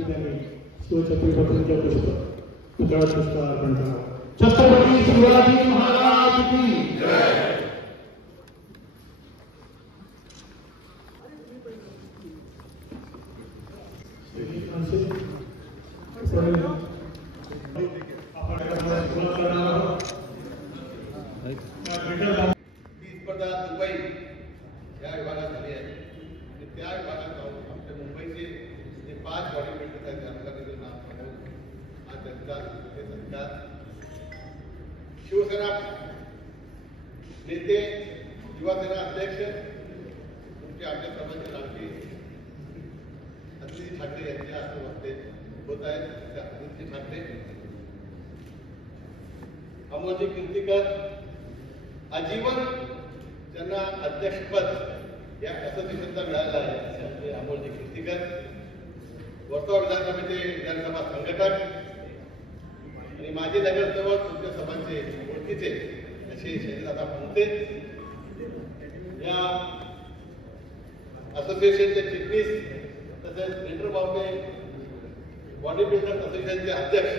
त्यासाठी त्यांनी शिवछत्रपतींच्या पुतळ्यात पुष्प अर्पण करावं. छत्रपती शिवाजी महाराज की जय. ही स्पर्धा दुबई या विभागात झाली आहे आणि त्या विभागात जाऊन आमच्या मुंबईचे जे 5 बॉडी बिल्डर्स आहेत त्यांना तिथं नाव सांगून हा त्यांचा ते सत्कार. शिवसेना नेते युवासेना अध्यक्ष तुमचे आमच्या सर्वांचे लाडके आदित्य ठाकरे यांच्या हस्ते होत आहेत. आदित्य ठाकरे, अमोलजी कीर्तीकर आजीवन ज्यांना अध्यक्षपद या असोसिएशनचा मिळालेला आहे असे आपले अमोलजी कीर्तीकर, वर्सोवा विधानसभेचे विधानसभा संघटक आणि माजी नगरसेवक तुमच्या सभांचे ओळखीचे असे शैलदादा पंते, या असोसिएशनचे चिटणीस तसेच ग्रेटर बॉम्बे बॉडी बिल्डर्स असोसिएशनचे अध्यक्ष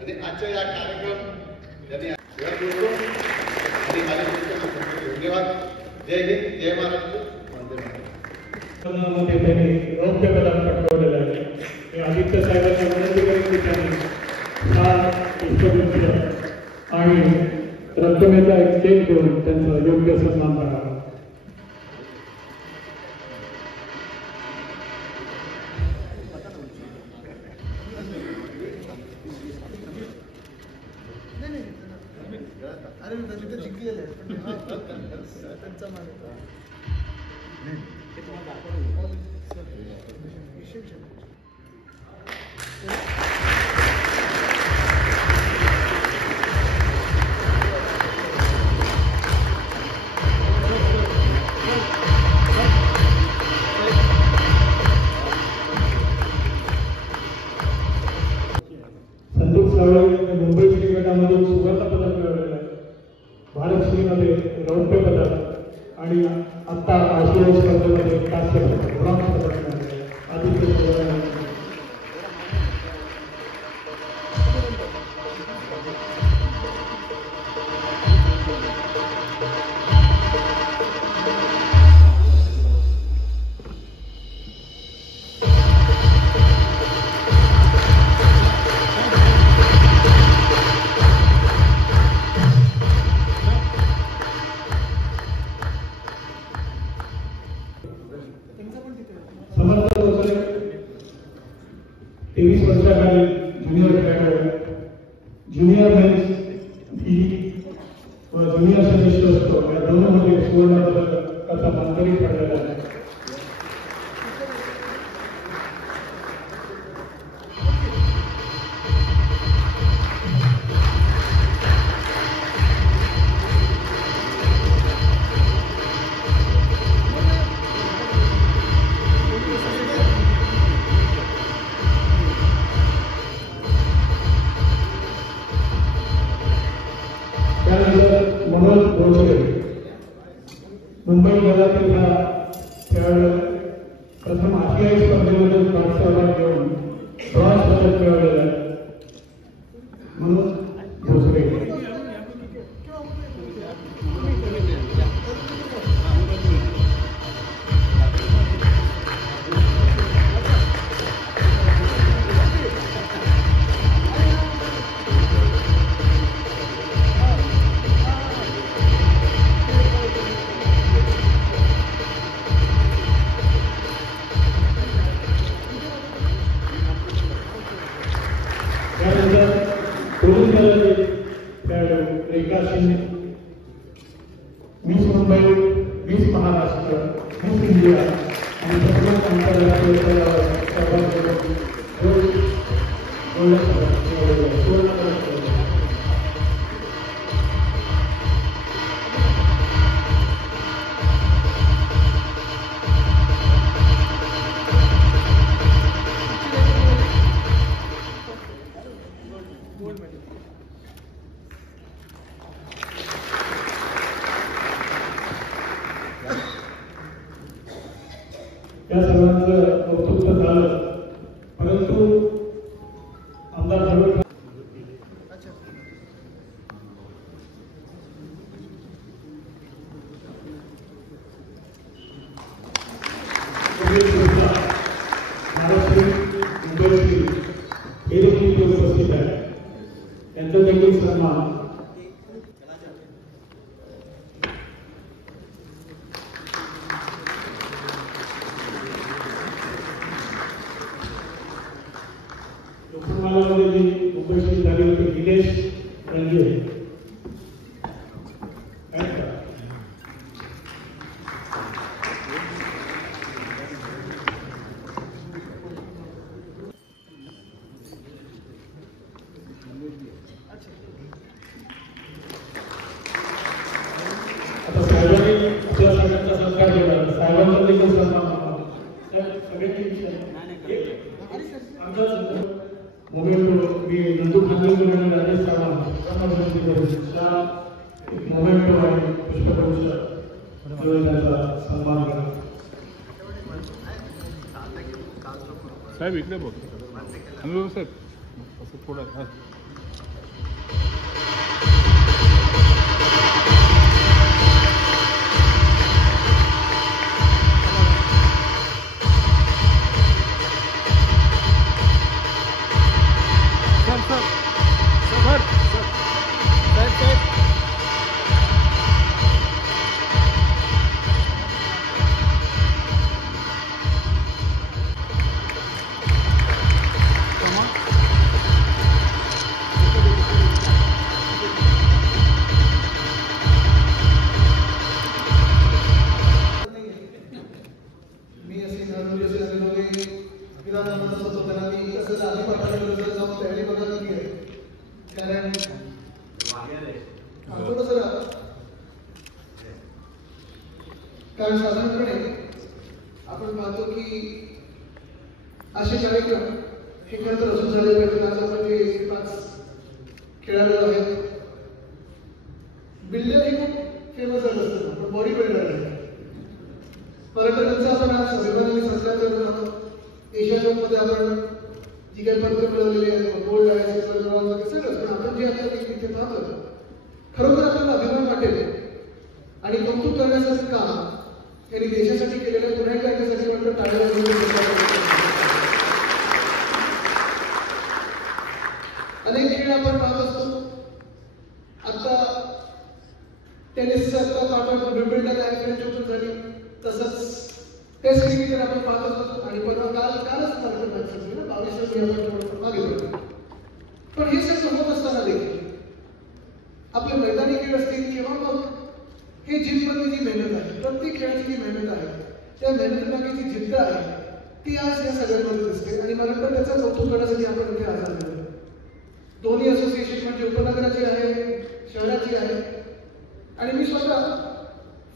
आणि आजच्या या कार्यक्रम यांनी धन्यवाद. जय हिंद, जय महाराष्ट्र, वंदे मातरम. त्यांनी रौप्य पदक पटकावलेलं आहे. आदित्य साहेबांची विनंती करेन की त्यांनी 7 पुष्पगुच्छ आणि रक्कमेचा एक चेक देऊन त्यांचा योग्य सन्मान करावा. अरे तिथे जिंकलेलं आहे पण त्यांचा मान संदीप सावळे मुंबई क्रिकेटामधून सुवर्ण पदक मिळवलेलं आहे. भारतश्रीमध्ये रौप्य पदक आणि आत्ता आशियाई स्पर्धेमध्ये कांस्य पदक, ब्रॉन्झ पदक मिळाले. आदित्य सावळे समर्थ भोसले 23 वर्षाखालील ज्युनियर खेळाडू, ज्युनियर मेन्स बी व ज्युनियर सेमिस्टर असतो या दोन्हीमध्ये सुवर्ण पदकाचा मानकरी ठरलेला आहे. मनोज भोसले मुंबई जगातील हा खेळाडू प्रथम आशियाई स्पर्धेमध्ये सहभाग घेऊन ब्रॉन्झ पदक मिळवलेला आहे. मनोज भोसले पोलीस दलाचे खेळाडू Rekha Shinde, Miss Mumbai, Miss Maharashtra, Miss India आणि सर्व आंतरराष्ट्रीय या सर्वांचं कौतुक झालं, परंतु परंतु आमदार दगड अच्छा. महाराष्ट्र मुंबई हे देखील उपस्थित आहे. त्यांचा देखील सन्मान लोकसभामध्ये जी मुंबईची झाली होती निलेश रंगे आहेत का? आता साहेबांनी आपल्या सगळ्यांचा सत्कार केला. साहेबांचा देखील सन्मान सगळ्यांची आमचा मोमेंटो मी नंदू खानदेकर आणि राजेश सावंत मोमेंटो आणि पुष्पगुच्छ देऊन त्यांचा सन्मान केला. साहेब इकडे बघ अनुभव साहेब असं थोडं कारण साधारणपणे आपण पाहतो की असे कार्यक्रम हे खरं तर अजून झाले पाहिजे. आज आपण जे 5 खेळाडू आहेत, बिल्डर हे खूप फेमस झालं असतं पण बॉडी बिल्डर आहे. परंतु त्यांचा आपण आज अभिमानाने सत्कार करत आहोत. एशिया कपमध्ये आपण जी काही पदकं मिळवलेली आहेत, गोल्ड आहे, सिल्वर, ब्रॉन्झ सगळंच, पण आपण जे आता इथे पाहतो खरोखर आपल्याला अभिमान वाटेल आणि कौतुक करण्याचं काम त्यांनी देशासाठी केलेलं पुन्हा एकदा त्यासाठी वाटतं टाळ्या अनेक खेळ आपण पाहत असतो. आता टेनिसचा पाठवतो विम्बल्डन ॲक्सिडेंट होऊन झाली, तसंच टेस्ट क्रिकेट आपण पाहत असतो आणि परवा कालच मॅच संपली ना 22 मे आपण मागे पडतो. पण हे सगळं होत असताना देखील आपले मैदानी खेळ असतील किंवा मग हे जिममधली जी मेहनत आहे, प्रत्येक खेळाची जी मेहनत आहे, त्या मेहनतीमागे जी जिद्द आहे ती आज या सगळ्यांमध्ये दिसते. आणि मला वाटतं त्याचं कौतुक करण्यासाठी आपण इथे आज आलेलो. दोन्ही असोसिएशन म्हणजे उपनगराची आहे, शहराची आहे. आणि मी स्वतः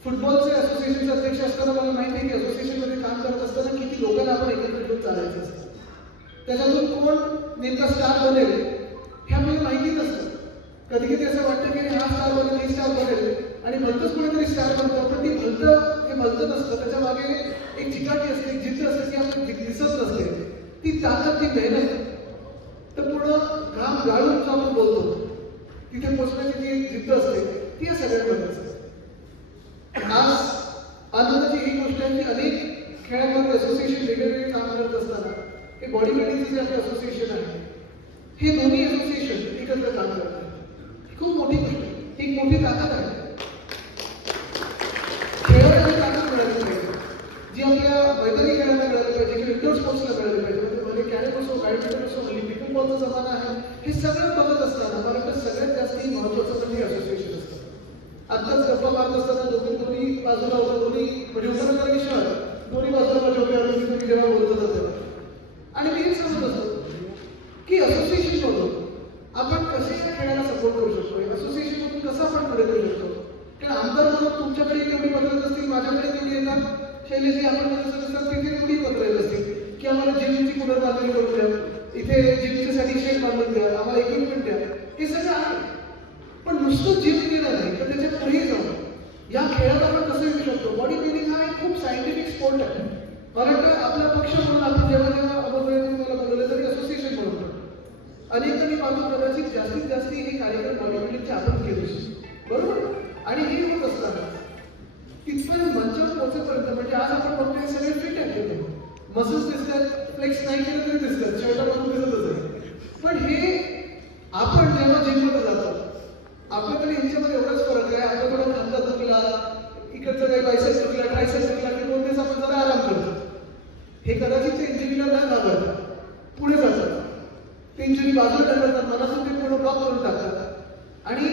फुटबॉलचे असोसिएशनचे अध्यक्ष असताना मला माहिती आहे की असोसिएशनमध्ये काम करत असताना किती लोकांना आपण एकत्र घेऊन चालायचं असतं. त्याच्यातून कोण नेमका स्टार बनेल हे आपल्याला माहिती नसतं. कधी कधी असं वाटतं की हा स्टार बनेल, ही स्टार बनेल आणि भलतंच कोणीतरी स्टार बनतं, पण ती भलतं नसतं. त्याच्या मागे एक चिकाटी असते, एक जिद्द असते की आपण दिसत नसते. ती ताकद, ती मेहनत, तर पुढं घाम गाळून जो आपण बोलतो तिथे पोचण्याची जी जिद्द असते ती या सगळ्यांमध्ये असते. आज आनंदाची ही गोष्ट आहे की अनेक खेळांमध्ये असोसिएशन वेगवेगळे काम करत असताना हे बॉडी बिल्डिंगचे जे आपले असोसिएशन आहे, हे दोन्ही असोसिएशन एकत्र काम करत आहे. ही खूप मोठी गोष्ट आहे, ही एक मोठी ताकद आहे. खेळाला ताकद मिळाली पाहिजे, जी आपल्या मैदानी खेळांना मिळाली पाहिजे किंवा इंडोर स्पोर्ट्सला मिळाली पाहिजे. म्हणजे कॅरेट असो, बॅडमिंटन असो, पिकल बॉलचा जमाना आहे, हे सगळं बघत असताना मला वाटतं सगळ्यात जास्त महत्त्वाचं म्हणजे असोसिएशन असतं. आत्ताच गप्पा मारत असताना दोन्ही बाजूला होतं, दोन्ही म्हणजे उपनगर शहर दोन्ही बाजूला माझे होते आणि तुम्ही जेव्हा बोलत होता आणि मी हे सांगत असतो की असोसिएशन मधून आपण कसे या खेळाला सपोर्ट करू शकतो, असोसिएशन मधून कसं आपण पुढे करू शकतो. कारण आमदार म्हणून तुमच्याकडे तेवढी पत्र येत असतील, माझ्याकडे तेवढी येतात, शैलेशी आपण म्हणत असतात तिथे तेवढी पत्र येत असतील की आम्हाला जिमची पुनर्बांधणी करून द्या, इथे जिमच्यासाठी शेड बांधून द्या, आम्हाला इक्विपमेंट द्या. हे सगळं आहे, पण नुसतं जिम केलं नाही तर त्याच्या पुढेही जाऊन या खेळात आपण कसं येऊ शकतो. बॉडी बिल्डिंग हा एक खूप सायंटिफिक स्पोर्ट आहे. मला वाटतं आपला पक्ष म्हणून आपण जेव्हा मला बोललं तर मंचावर पोहोचेपर्यंत म्हणजे आज आपण बघतोय सगळे फिट आहेत, मसल्स दिसतात, फ्लेक्स नाही केलं तरी दिसतात, शर्टावरून दिसतच आहे. पण हे आपण जेव्हा जिममध्ये जातो आपल्याकडे यांच्यामध्ये एवढाच फरक आहे. आपल्याकडे खांदा दुखला, इकडचं काही बायसेप दुखला, ट्रायसेप दुखला की 2 दिवस आपण जरा आराम करतो. हे कदाचित ते इंजुरीला न लागत पुढे जातात, ते इंजुरी बाजूला टाकतात, मनातून ते पूर्ण ब्लॉक करून टाकतात आणि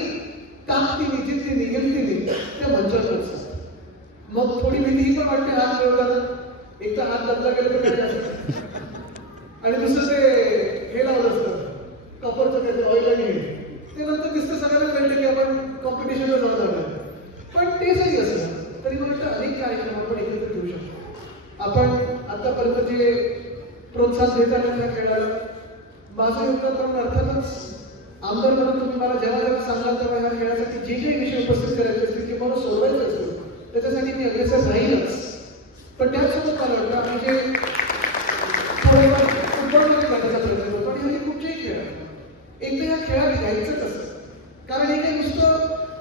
ताकदीने जिद्दीने हिमतीने त्या मंचावर पोहोचतात. मग थोडी भीती ही पण वाटते हात मिळवताना, एक तर हात दबला गेला तर काय असतं आणि दुसरं ते हे लावलं असतं कपरचं काहीतरी ऑइल आणि ते नंतर दिसतं सगळ्यांना कळलं की आपण कॉम्पिटिशनला जाऊन आलो. पण ते जरी असलं तरी मला वाटतं अनेक कार्यक्रम आपण एकत्र घेऊ शकतो. आपण आतापर्यंत जे प्रोत्साहन देत आले त्या खेळाला माझं योगदान पण अर्थातच आमदार म्हणून तुम्ही मला जेव्हा जेव्हा सांगाल तेव्हा या खेळासाठी जे जे विषय उपस्थित करायचे असतील की मला सोडवायचे असतील त्याच्यासाठी मी अग्रेसर राहीलच. पण त्याचसोबत मला वाटतं आम्ही जे थोडेफार फुटबॉलमध्ये करण्याचा प्रयत्न करतो आणि हे कुठचेही खेळ एकदा या खेळात घ्यायचंच असतं. कारण हे काही नुसतं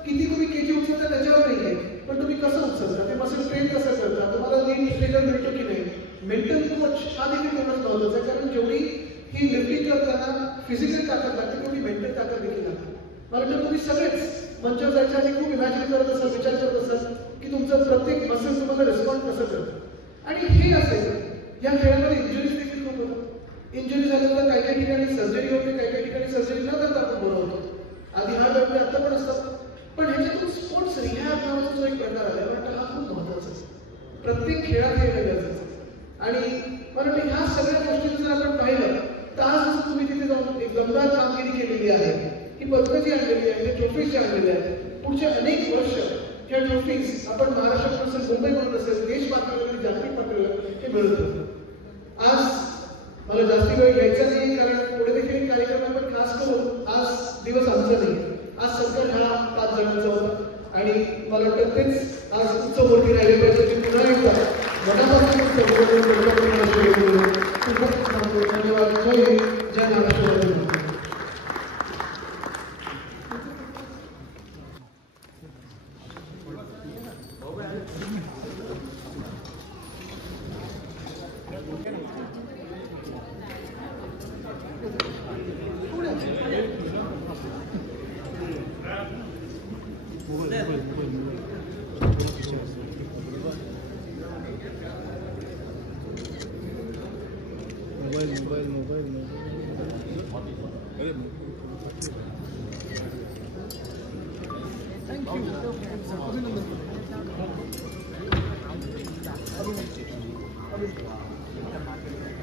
किती तुम्ही केजी उचलता त्याच्यावर नाही आहे, पण तुम्ही कसं उचलता, ते मसल ट्रेन कसं करता, तुम्हाला नीट ट्रेनर मिळतो की नाही, मेंटल कोच हा देखील तेवढाच महत्वाचा आहे. कारण जेवढी ही लिफ्टिंग करताना फिजिकल ताकद लागते तेवढी मेंटल ताकद देखील लागते. मला वाटतं तुम्ही सगळेच मंचावर जायच्या आधी खूप इमॅजिन करत असाल, विचार करत असाल की तुमचं प्रत्येक मसल तुम्हाला रिस्पॉन्ड कसं करतं. आणि हे असेल या खेळामध्ये इंजुरीज देखील खूप होतात. इंजुरी झाल्यानंतर काही काही ठिकाणी सर्जरी होते, काही काही ठिकाणी सर्जरी न करता आपण बरं होतो. आधी हार्ट अटॅक आता पण असतात. पण ह्याच्यातून स्पोर्ट्स रिहॅब नावाचा जो एक प्रकार आला वाटतं हा खूप महत्वाचा आहे. प्रत्येक खेळात हे गरजेचं आहे. आणि मला वाटतं ह्या सगळ्या गोष्टी जर आपण पाहिलं तर आज तुम्ही तिथे जाऊन एक दमदार कामगिरी केलेली आहे, ही पदकं जी आणलेली आहे, ट्रॉफीज ज्या आणलेल्या आहेत, पुढच्या अनेक वर्ष ह्या ट्रॉफीज आपण महाराष्ट्रात असेल, मुंबईमध्ये असेल, देश पातळीवर, जागतिक पातळीवर हे मिळत होतं. आज मला जास्ती वेळ घ्यायचा नाही कारण पुढे देखील कार्यक्रम आपण खास करून आज दिवस आमचा नाही, आज सत्कार हा 5 जणांचा होता आणि मला वाटतं तेच आज उत्सवमूर्ती राहिले पाहिजे. मी पुन्हा एकदा मनापासून धन्यवाद. जय हिंद, जय महाराष्ट्र.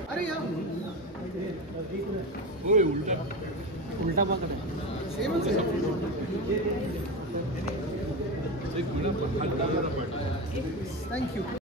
अरे यार उल्टा पकड़ सेमच आहे. थँक्यू.